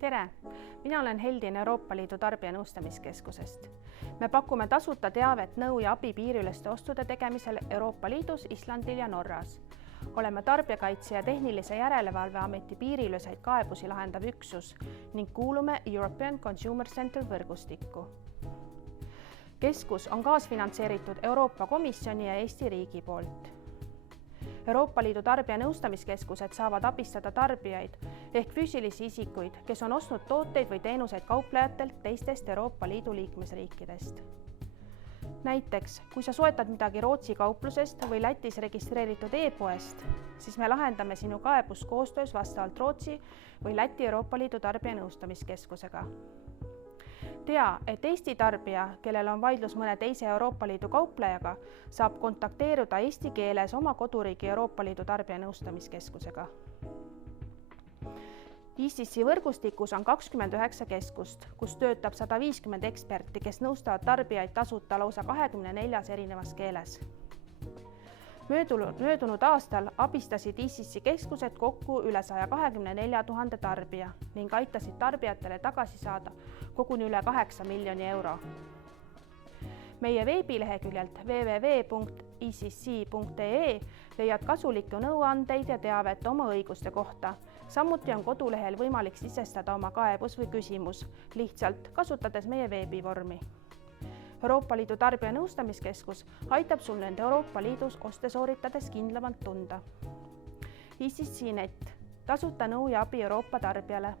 Tere! Mina olen Heldin Euroopa Liidu tarbijanõustamiskeskusest. Me pakume tasuta teavet, nõu ja abi piiriüleste ostude tegemisel Euroopa Liidus, Islandil ja Norras. Oleme Tarbijakaitse ja Tehnilise Järelevalve Ameti piiriüleseid kaebusi lahendav üksus ning kuulume European Consumer Center võrgustikku. Keskus on kaasfinantseeritud Euroopa Komisjoni ja Eesti riigi poolt. Euroopa Liidu tarbijanõustamiskeskused saavad abistada tarbijaid ehk füüsilisi isikuid, kes on ostnud tooteid või teenuseid kauplejatelt teistest Euroopa Liidu liikmesriikidest. Näiteks, kui sa soetad midagi Rootsi kauplusest või Lätis registreeritud e-poest, siis me lahendame sinu kaebust koostöös vastavalt Rootsi või Läti Euroopa Liidu tarbijanõustamiskeskusega. Tea, et Eesti tarbija, kellel on vaidlus mõne teise Euroopa Liidu kauplejaga, saab kontakteeruda eesti keeles oma koduriigi Euroopa Liidu tarbijanõustamiskeskusega. ICC võrgustikus on 29 keskust, kus töötab 150 eksperti, kes nõustavad tarbijaid tasuta lausa 24 erinevas keeles. Möödunud aastal abistasid ICC keskused kokku üle 124 000 tarbija ning aitasid tarbijatele tagasi saada koguni üle 8 miljoni euro. Meie veebileheküljelt www.icc.ee leiad kasulikku nõuandeid ja teavet oma õiguste kohta. Samuti on kodulehel võimalik sisestada oma kaebus või küsimus, lihtsalt kasutades meie veebivormi. Euroopa Liidu tarbijanõustamiskeskus aitab sul nende Euroopa Liidus oste sooritades kindlamalt tunda. ICC.net, tasuta nõu ja abi Euroopa tarbijale.